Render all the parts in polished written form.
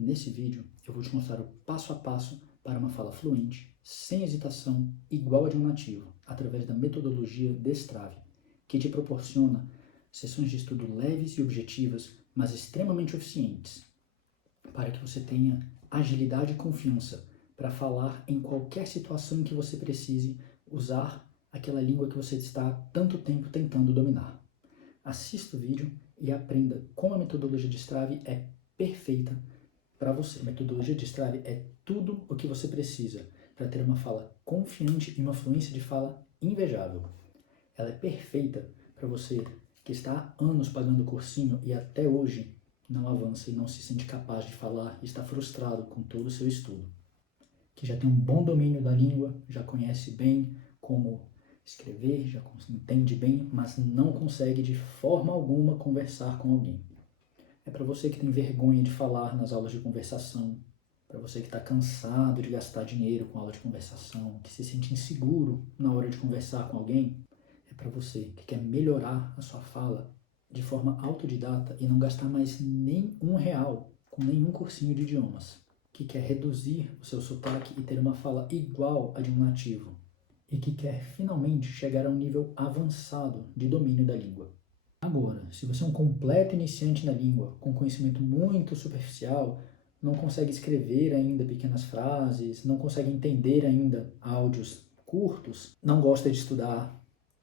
Nesse vídeo, eu vou te mostrar o passo a passo para uma fala fluente, sem hesitação, igual a de um nativo, através da metodologia Destrave, que te proporciona sessões de estudo leves e objetivas, mas extremamente eficientes, para que você tenha agilidade e confiança para falar em qualquer situação em que você precise usar aquela língua que você está há tanto tempo tentando dominar. Assista o vídeo e aprenda como a metodologia Destrave é perfeita para você. A metodologia Destrave é tudo o que você precisa para ter uma fala confiante e uma fluência de fala invejável. Ela é perfeita para você que está há anos pagando o cursinho e até hoje não avança e não se sente capaz de falar e está frustrado com todo o seu estudo. Que já tem um bom domínio da língua, já conhece bem como escrever, já entende bem, mas não consegue de forma alguma conversar com alguém. É para você que tem vergonha de falar nas aulas de conversação, para você que está cansado de gastar dinheiro com aula de conversação, que se sente inseguro na hora de conversar com alguém. É para você que quer melhorar a sua fala de forma autodidata e não gastar mais nem R$ 1 com nenhum cursinho de idiomas. Que quer reduzir o seu sotaque e ter uma fala igual a de um nativo. E que quer finalmente chegar a um nível avançado de domínio da língua. Agora, se você é um completo iniciante na língua, com conhecimento muito superficial, não consegue escrever ainda pequenas frases, não consegue entender ainda áudios curtos, não gosta de estudar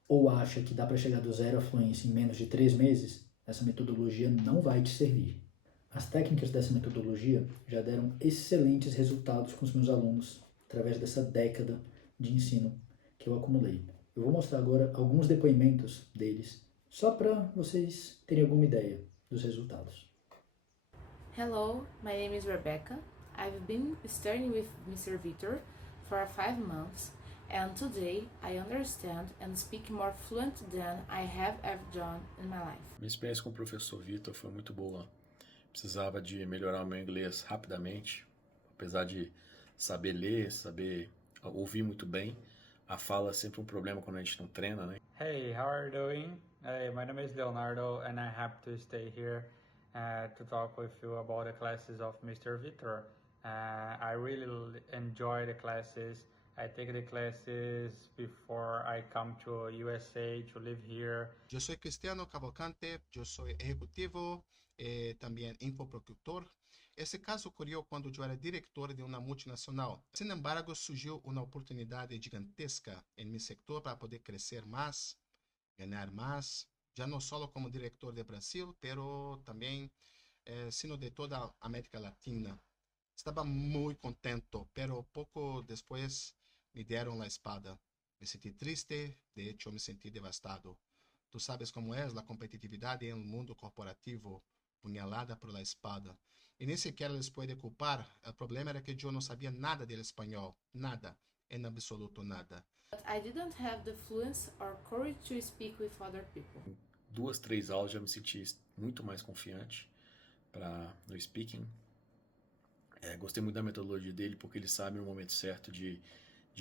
ou acha que dá para chegar do zero à fluência em menos de 3 meses, essa metodologia não vai te servir. As técnicas dessa metodologia já deram excelentes resultados com os meus alunos através dessa década de ensino que eu acumulei. Eu vou mostrar agora alguns depoimentos deles, só para vocês terem alguma ideia dos resultados. Hello, my name is Rebecca. I've been studying with Mr. Victor for 5 months, and today I understand and speak more fluent than I have ever done in my life. Minha experiência com o professor Vitor foi muito boa. Precisava de melhorar o meu inglês rapidamente, apesar de saber ler, saber ouvir muito bem. A fala é sempre um problema quando a gente não treina, né? Hey, how are you doing? My name is Leonardo, and I have to stay here to talk with you about the classes of Mr. Victor. I really enjoy the classes. I take the classes before I come to USA to live here. Yo soy Cristiano Cavalcante, yo soy ejecutivo, también infoproductor. Esse caso ocorreu quando eu era diretor de uma multinacional. Sin embargo, surgiu uma oportunidade gigantesca em meu sector para poder crescer mais, ganhar mais, já não só como diretor de Brasil, pero também sino de toda a América Latina. Estava muito contento, pero pouco depois me deram a espada. Me senti triste, de hecho me senti devastado. Tu sabes como é a competitividade em um mundo corporativo, punhalada por la espada. E nem sequer eles podem culpar. O problema era que eu não sabia nada de espanhol. Nada. Em absoluto nada. But I didn't have the fluence or courage to speak with other people. 2, 3 aulas já me senti muito mais confiante no speaking. Gostei muito da metodologia dele porque ele sabe o momento certo de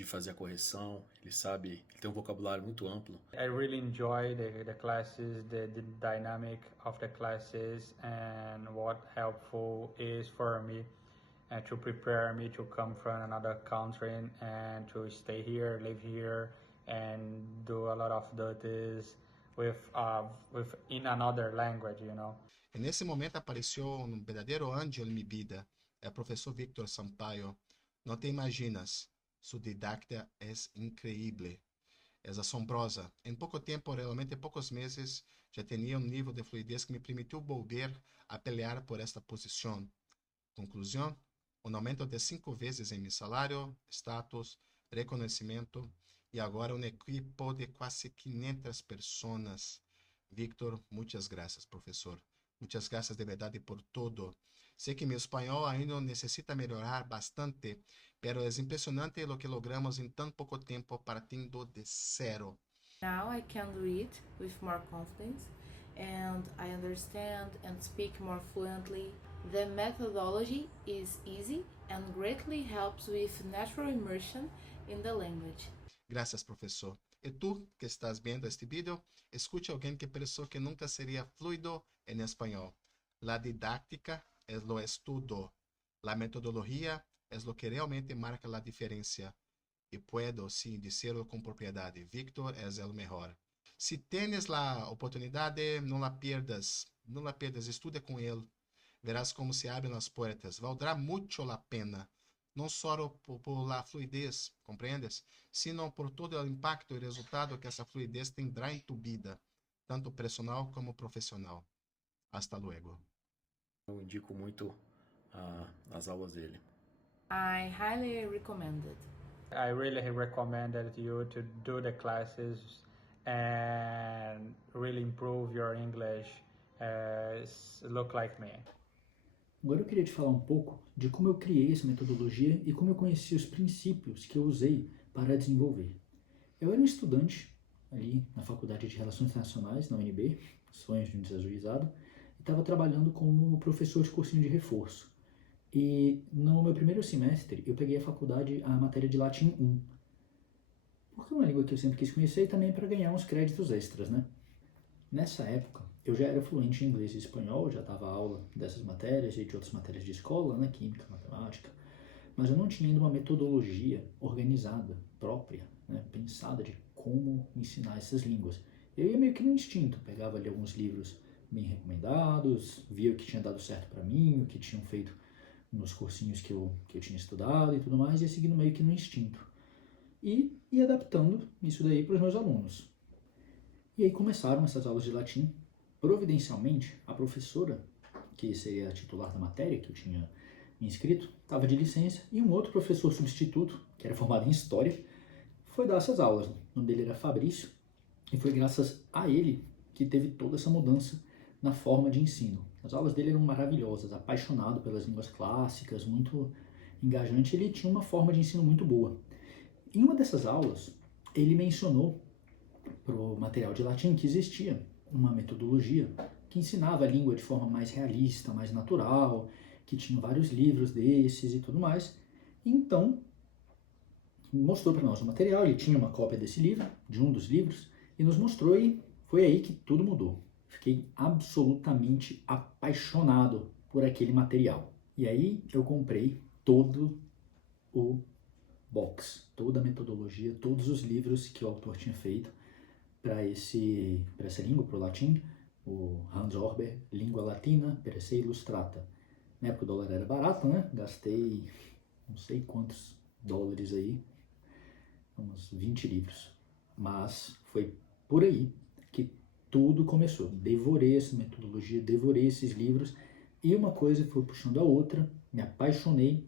fazer a correção, ele tem um vocabulário muito amplo. I really enjoy the classes, the dynamic of the classes, and what helpful is for me to prepare me to come from another country and to stay here, live here, and do a lot of duties with in another language, you know. E nesse momento apareceu um verdadeiro anjo em minha vida. É o professor Victor Sampaio. Não te imaginas, sua didática é incrível, é assombrosa. Em pouco tempo, realmente poucos meses, já tinha um nível de fluidez que me permitiu volver a pelear por esta posição. Conclusão, um aumento de 5 vezes em meu salário, status, reconhecimento e agora um equipo de quase 500 pessoas. Victor, muitas graças, professor. Muitas graças de verdade por tudo. Sei que meu espanhol ainda necessita melhorar bastante, pero é impressionante o que logramos em tão pouco tempo partindo de zero. Now I can read with more confidence and I understand and speak more fluently. The methodology is easy and greatly helps with natural immersion in the language. Graças, professor. E tu que estás vendo este vídeo, escute alguém que pensou que nunca seria fluido em espanhol. La didáctica es lo estudo. La metodología es lo que realmente marca la diferencia. Y puedo, sí, decirlo con propiedad. Víctor es el mejor. Si tienes la oportunidad, no la pierdas. No la pierdas, estudia con él. Verás como se abren las puertas. Valdrá mucho la pena. No solo por la fluidez, ¿comprendes? Sino por todo el impacto y resultado que esa fluidez tendrá en tu vida, tanto personal como profesional. Hasta luego. Eu indico muito as aulas dele. I highly recommend it. I really recommended you to do the classes and really improve your English. Look like me. Agora eu queria te falar um pouco de como eu criei essa metodologia e como eu conheci os princípios que eu usei para desenvolver. Eu era um estudante ali na Faculdade de Relações Internacionais, na UNB, sonhos de um desajuizado, e estava trabalhando como professor de cursinho de reforço. E no meu primeiro semestre eu peguei a matéria de Latim 1, porque é uma língua que eu sempre quis conhecer e também para ganhar uns créditos extras, né? Nessa época eu já era fluente em inglês e espanhol, já dava aula dessas matérias e de outras matérias de escola, né? Química, matemática, mas eu não tinha ainda uma metodologia organizada, própria, né? Pensada de como ensinar essas línguas. Eu ia meio que no instinto, pegava ali alguns livros bem recomendados, via o que tinha dado certo para mim, o que tinham feito nos cursinhos que eu tinha estudado e tudo mais, ia seguindo meio que no instinto. E ia adaptando isso daí para os meus alunos. E aí começaram essas aulas de latim. Providencialmente, a professora, que seria a titular da matéria que eu tinha me inscrito, estava de licença, e um outro professor substituto, que era formado em História, foi dar essas aulas. O nome dele era Fabrício, e foi graças a ele que teve toda essa mudança na forma de ensino. As aulas dele eram maravilhosas, apaixonado pelas línguas clássicas, muito engajante, ele tinha uma forma de ensino muito boa. Em uma dessas aulas, ele mencionou para o material de latim que existia uma metodologia que ensinava a língua de forma mais realista, mais natural, que tinha vários livros desses e tudo mais. Então, mostrou para nós o material, ele tinha uma cópia desse livro, de um dos livros, e nos mostrou, e foi aí que tudo mudou. Fiquei absolutamente apaixonado por aquele material. E aí eu comprei todo o box, toda a metodologia, todos os livros que o autor tinha feito para essa língua, para o latim, o Hans Orber, Língua Latina per se illustrata. Na época o dólar era barato, né? Gastei não sei quantos dólares aí, uns 20 livros. Mas foi por aí que tudo começou. Devorei essa metodologia, devorei esses livros, e uma coisa foi puxando a outra, me apaixonei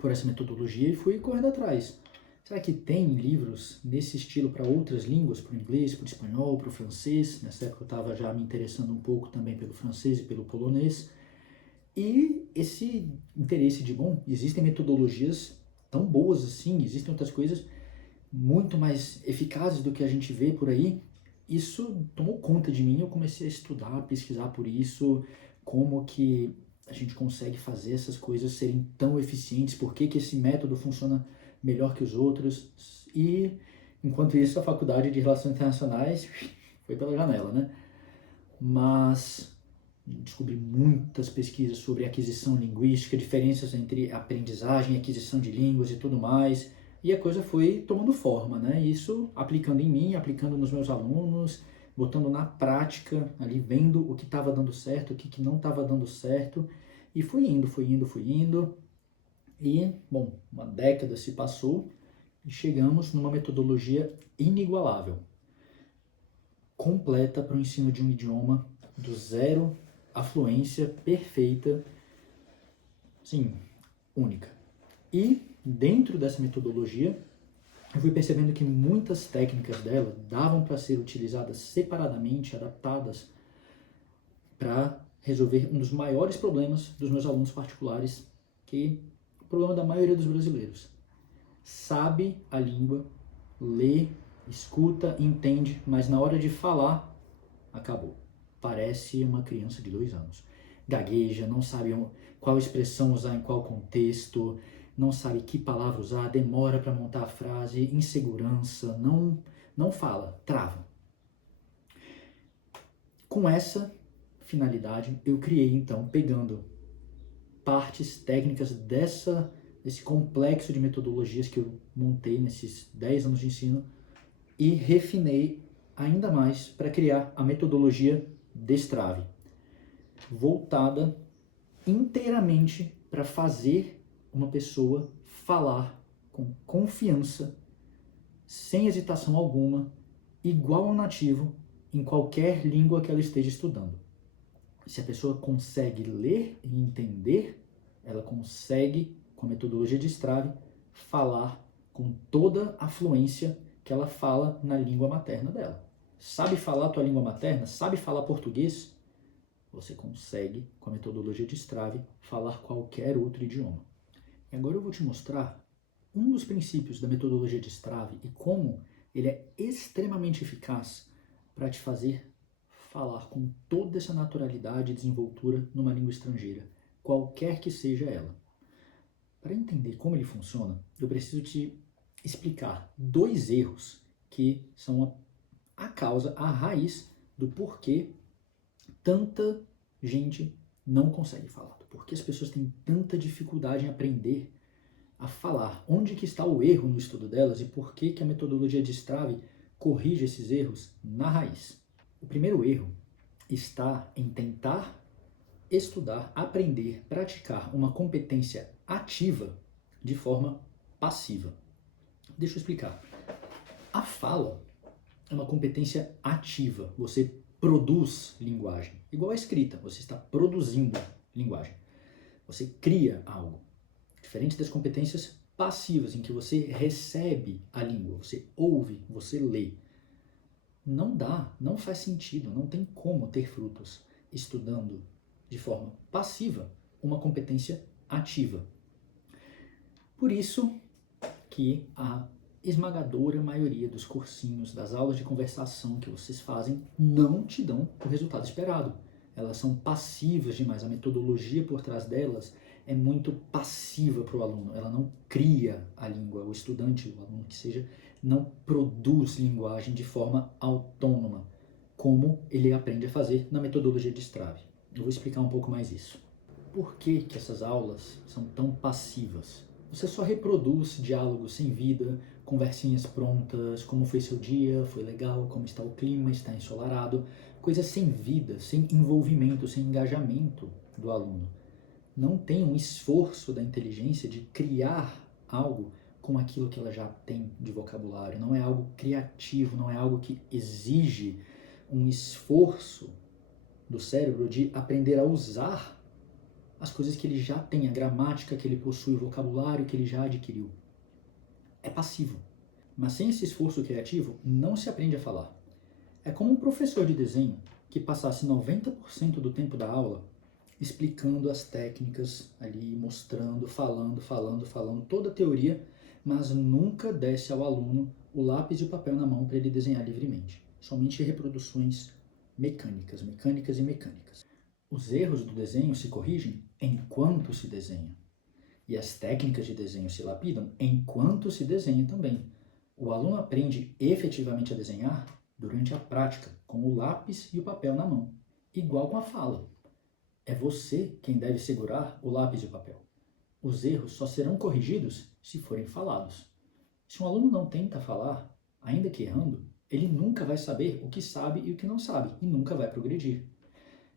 por essa metodologia e fui correndo atrás. Será que tem livros nesse estilo para outras línguas, para o inglês, para o espanhol, para o francês? Nessa época eu estava já me interessando um pouco também pelo francês e pelo polonês. E esse interesse de, bom, existem metodologias tão boas assim, existem outras coisas muito mais eficazes do que a gente vê por aí. Isso tomou conta de mim, eu comecei a estudar, a pesquisar por isso, como que a gente consegue fazer essas coisas serem tão eficientes, por que esse método funciona melhor que os outros. E enquanto isso a faculdade de Relações Internacionais foi pela janela, né? Mas descobri muitas pesquisas sobre aquisição linguística, diferenças entre aprendizagem e aquisição de línguas e tudo mais, e a coisa foi tomando forma, né? Isso aplicando em mim, aplicando nos meus alunos, botando na prática, ali vendo o que estava dando certo, o que não estava dando certo, e fui indo. E, bom, uma década se passou e chegamos numa metodologia inigualável, completa para o ensino de um idioma do zero à fluência perfeita, sim, única. E dentro dessa metodologia, eu fui percebendo que muitas técnicas dela davam para ser utilizadas separadamente, adaptadas para resolver um dos maiores problemas dos meus alunos particulares, que é o problema da maioria dos brasileiros. Sabe a língua, lê, escuta, entende, mas na hora de falar, acabou. Parece uma criança de 2 anos. Gagueja, não sabe qual expressão usar em qual contexto, não sabe que palavra usar, demora para montar a frase, insegurança, não fala, trava. Com essa finalidade, eu criei então, pegando partes técnicas desse complexo de metodologias que eu montei nesses 10 anos de ensino e refinei ainda mais para criar a metodologia Destrave, voltada inteiramente para fazer uma pessoa falar com confiança, sem hesitação alguma, igual ao nativo, em qualquer língua que ela esteja estudando. Se a pessoa consegue ler e entender, ela consegue, com a metodologia Destrave, falar com toda a fluência que ela fala na língua materna dela. Sabe falar a tua língua materna? Sabe falar português? Você consegue, com a metodologia Destrave, falar qualquer outro idioma. E agora eu vou te mostrar um dos princípios da metodologia Destrave e como ele é extremamente eficaz para te fazer falar com toda essa naturalidade e desenvoltura numa língua estrangeira, qualquer que seja ela. Para entender como ele funciona, eu preciso te explicar 2 erros que são a causa, a raiz do porquê tanta gente não consegue falar, do porquê as pessoas têm tanta dificuldade em aprender a falar, onde que está o erro no estudo delas e por que a metodologia Destrave corrige esses erros na raiz. O primeiro erro está em tentar estudar, aprender, praticar uma competência ativa de forma passiva. Deixa eu explicar. A fala é uma competência ativa. Você produz linguagem. Igual a escrita, você está produzindo linguagem. Você cria algo. Diferente das competências passivas, em que você recebe a língua, você ouve, você lê. Não faz sentido, não tem como ter frutos estudando de forma passiva uma competência ativa. Por isso que a esmagadora maioria dos cursinhos, das aulas de conversação que vocês fazem, não te dão o resultado esperado. Elas são passivas demais, a metodologia por trás delas é muito passiva para o aluno, ela não cria a língua, o estudante, o aluno que seja, não produz linguagem de forma autônoma, como ele aprende a fazer na metodologia Destrave. Eu vou explicar um pouco mais isso. Por que essas aulas são tão passivas? Você só reproduz diálogos sem vida, conversinhas prontas, como foi seu dia, foi legal, como está o clima, está ensolarado, coisas sem vida, sem envolvimento, sem engajamento do aluno. Não tem um esforço da inteligência de criar algo com aquilo que ela já tem de vocabulário. Não é algo criativo, não é algo que exige um esforço do cérebro de aprender a usar as coisas que ele já tem, a gramática que ele possui, o vocabulário que ele já adquiriu. É passivo. Mas sem esse esforço criativo, não se aprende a falar. É como um professor de desenho que passasse 90% do tempo da aula explicando as técnicas ali, mostrando, falando toda a teoria, mas nunca desse ao aluno o lápis e o papel na mão para ele desenhar livremente. Somente reproduções mecânicas. Os erros do desenho se corrigem enquanto se desenha. E as técnicas de desenho se lapidam enquanto se desenha também. O aluno aprende efetivamente a desenhar durante a prática, com o lápis e o papel na mão. Igual com a fala. É você quem deve segurar o lápis e o papel. Os erros só serão corrigidos se forem falados. Se um aluno não tenta falar, ainda que errando, ele nunca vai saber o que sabe e o que não sabe, e nunca vai progredir.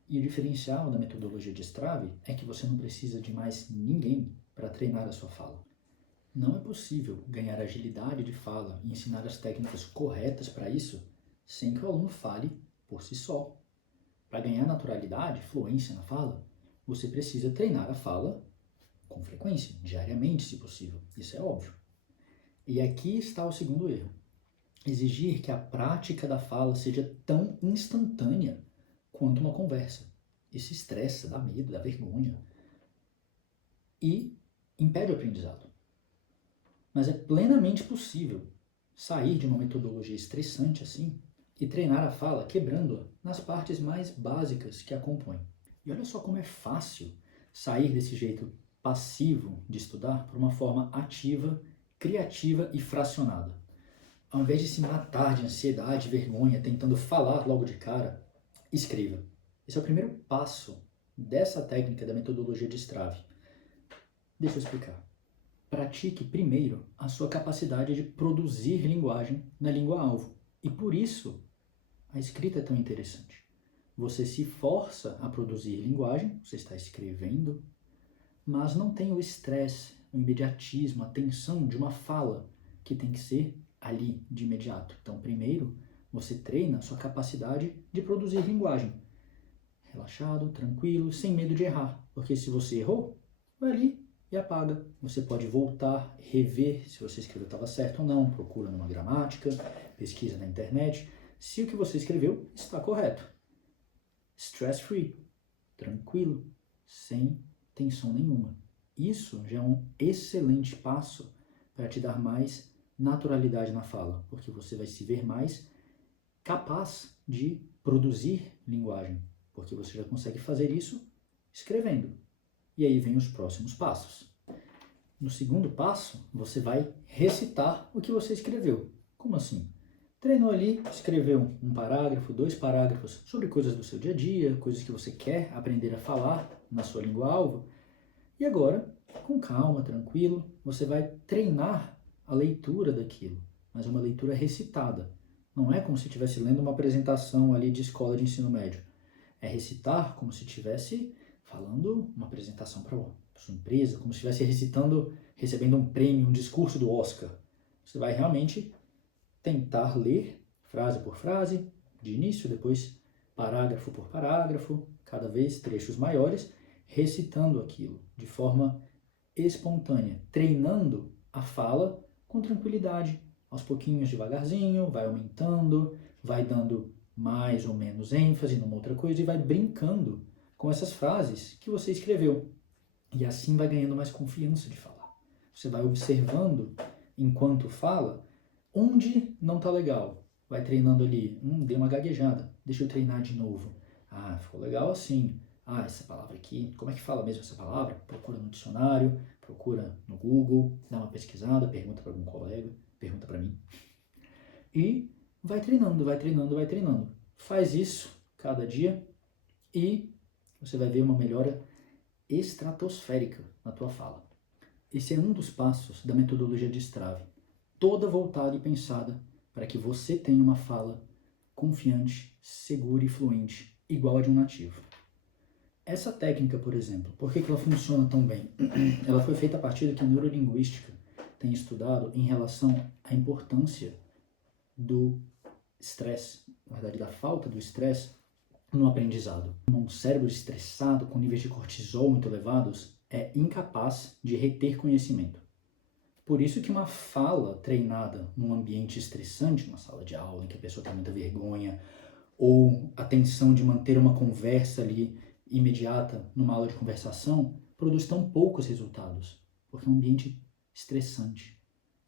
E o diferencial da metodologia Destrave é que você não precisa de mais ninguém para treinar a sua fala. Não é possível ganhar agilidade de fala e ensinar as técnicas corretas para isso sem que o aluno fale por si só. Para ganhar naturalidade, fluência na fala, você precisa treinar a fala com frequência, diariamente, se possível. Isso é óbvio. E aqui está o segundo erro. Exigir que a prática da fala seja tão instantânea quanto uma conversa. Isso estressa, dá medo, dá vergonha e impede o aprendizado. Mas é plenamente possível sair de uma metodologia estressante assim e treinar a fala quebrando-a nas partes mais básicas que a compõem. E olha só como é fácil sair desse jeito passivo de estudar para uma forma ativa, criativa e fracionada. Ao invés de se matar de ansiedade e vergonha tentando falar logo de cara, escreva. Esse é o primeiro passo dessa técnica da metodologia Destrave. Deixa eu explicar. Pratique primeiro a sua capacidade de produzir linguagem na língua-alvo. E por isso, a escrita é tão interessante. Você se força a produzir linguagem, você está escrevendo, mas não tem o estresse, o imediatismo, a tensão de uma fala que tem que ser ali, de imediato. Então, primeiro, você treina a sua capacidade de produzir linguagem. Relaxado, tranquilo, sem medo de errar. Porque se você errou, vai ali e apaga. Você pode voltar, rever se você escreveu estava certo ou não, procura numa gramática, pesquisa na internet, se o que você escreveu está correto. Stress-free, tranquilo, sem tensão nenhuma. Isso já é um excelente passo para te dar mais naturalidade na fala, porque você vai se ver mais capaz de produzir linguagem, porque você já consegue fazer isso escrevendo. E aí vem os próximos passos. No segundo passo, você vai recitar o que você escreveu. Como assim? Treinou ali, escreveu um parágrafo, 2 parágrafos sobre coisas do seu dia a dia, coisas que você quer aprender a falar na sua língua-alvo. E agora, com calma, tranquilo, você vai treinar a leitura daquilo, mas é uma leitura recitada. Não é como se estivesse lendo uma apresentação ali de escola de ensino médio. É recitar como se estivesse falando uma apresentação para sua empresa, como se estivesse recebendo um prêmio, um discurso do Oscar. Você vai realmente tentar ler frase por frase, de início, depois parágrafo por parágrafo, cada vez trechos maiores, recitando aquilo de forma espontânea, treinando a fala com tranquilidade, aos pouquinhos, devagarzinho, vai aumentando, vai dando mais ou menos ênfase numa outra coisa e vai brincando com essas frases que você escreveu. E assim vai ganhando mais confiança de falar. Você vai observando, enquanto fala, onde não está legal. Vai treinando ali, dei uma gaguejada, deixa eu treinar de novo. Ah, ficou legal assim. Ah, essa palavra aqui, como é que fala mesmo essa palavra? Procura no dicionário, procura no Google, dá uma pesquisada, pergunta para algum colega, pergunta para mim. E vai treinando, vai treinando, vai treinando. Faz isso cada dia e você vai ver uma melhora estratosférica na tua fala. Esse é um dos passos da metodologia de Strave, toda voltada e pensada para que você tenha uma fala confiante, segura e fluente, igual a de um nativo. Essa técnica, por exemplo, por que ela funciona tão bem? Ela foi feita a partir do que a neurolinguística tem estudado em relação à importância do estresse, na verdade da falta do estresse no aprendizado. Um cérebro estressado com níveis de cortisol muito elevados é incapaz de reter conhecimento. Por isso que uma fala treinada num ambiente estressante, uma sala de aula em que a pessoa tem muita vergonha, ou a tensão de manter uma conversa ali imediata numa aula de conversação, produz tão poucos resultados, porque é um ambiente estressante.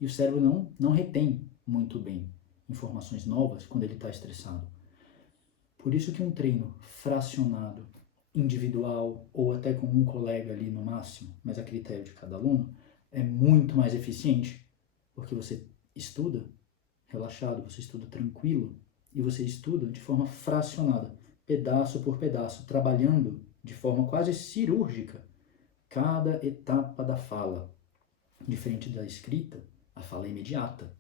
E o cérebro não retém muito bem informações novas quando ele está estressado. Por isso que um treino fracionado, individual, ou até com um colega ali no máximo, mas a critério de cada aluno, é muito mais eficiente, porque você estuda relaxado, você estuda tranquilo, e você estuda de forma fracionada, pedaço por pedaço, trabalhando de forma quase cirúrgica cada etapa da fala. Diferente da escrita, a fala é imediata.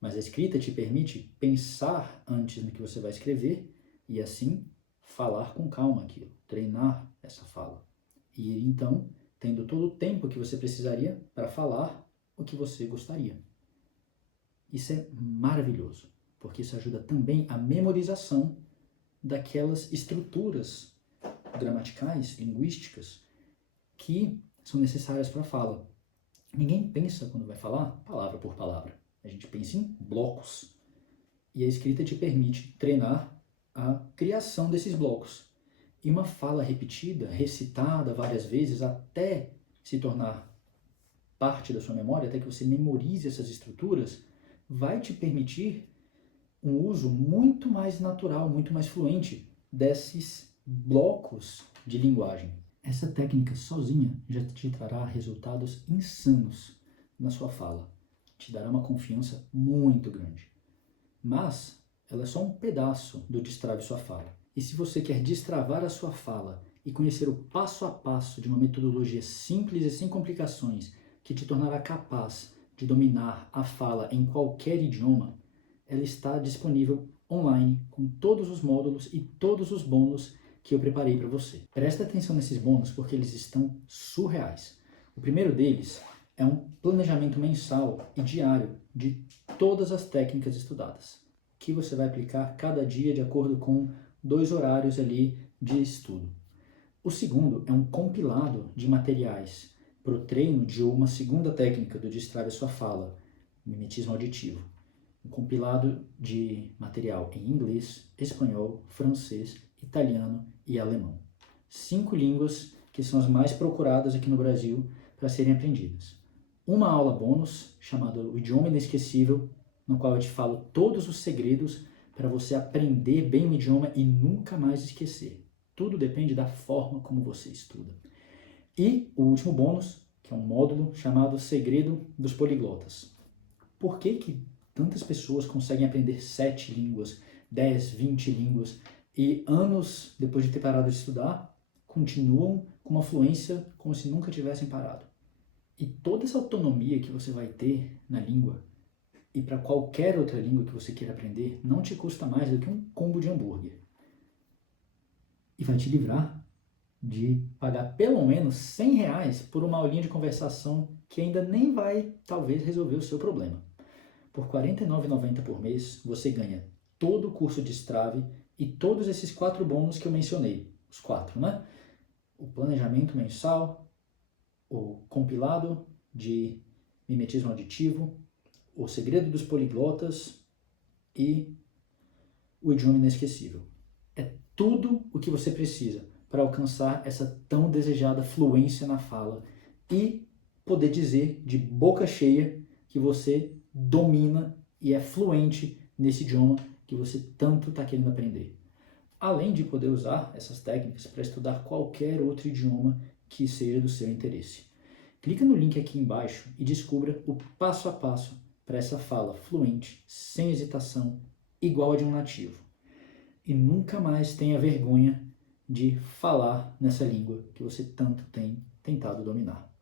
Mas a escrita te permite pensar antes no que você vai escrever e assim falar com calma aquilo, treinar essa fala. E então, tendo todo o tempo que você precisaria para falar o que você gostaria. Isso é maravilhoso, porque isso ajuda também a memorização daquelas estruturas gramaticais, linguísticas, que são necessárias para a fala. Ninguém pensa quando vai falar palavra por palavra. A gente pensa em blocos. E a escrita te permite treinar a criação desses blocos. E uma fala repetida, recitada várias vezes, até se tornar parte da sua memória, até que você memorize essas estruturas, vai te permitir um uso muito mais natural, muito mais fluente desses blocos de linguagem. Essa técnica sozinha já te trará resultados insanos na sua fala. Te dará uma confiança muito grande. Mas ela é só um pedaço do destrave sua fala. E se você quer destravar a sua fala e conhecer o passo a passo de uma metodologia simples e sem complicações que te tornará capaz de dominar a fala em qualquer idioma, ela está disponível online com todos os módulos e todos os bônus que eu preparei para você. Presta atenção nesses bônus porque eles estão surreais. O primeiro deles é um planejamento mensal e diário de todas as técnicas estudadas, que você vai aplicar cada dia de acordo com 2 horários ali de estudo. O segundo é um compilado de materiais para o treino de uma segunda técnica do Destrave a Sua Fala, mimetismo auditivo. Um compilado de material em inglês, espanhol, francês, italiano e alemão. 5 línguas que são as mais procuradas aqui no Brasil para serem aprendidas. Uma aula bônus chamada O Idioma Inesquecível, no qual eu te falo todos os segredos para você aprender bem o idioma e nunca mais esquecer. Tudo depende da forma como você estuda. E o último bônus, que é um módulo chamado Segredo dos Poliglotas. Por que tantas pessoas conseguem aprender 7 línguas, 10, 20 línguas e anos depois de ter parado de estudar, continuam com uma fluência como se nunca tivessem parado? E toda essa autonomia que você vai ter na língua e para qualquer outra língua que você queira aprender não te custa mais do que um combo de hambúrguer. E vai te livrar de pagar pelo menos R$100 por uma aulinha de conversação que ainda nem vai, talvez, resolver o seu problema. Por R$ 49,90 por mês, você ganha todo o curso de Destrave e todos esses 4 bônus que eu mencionei. Os 4, né? O planejamento mensal, o compilado de mimetismo auditivo, o segredo dos poliglotas e o idioma inesquecível. É tudo o que você precisa para alcançar essa tão desejada fluência na fala e poder dizer de boca cheia que você domina e é fluente nesse idioma que você tanto está querendo aprender. Além de poder usar essas técnicas para estudar qualquer outro idioma que seja do seu interesse. Clica no link aqui embaixo e descubra o passo a passo para essa fala fluente, sem hesitação, igual a de um nativo. E nunca mais tenha vergonha de falar nessa língua que você tanto tem tentado dominar.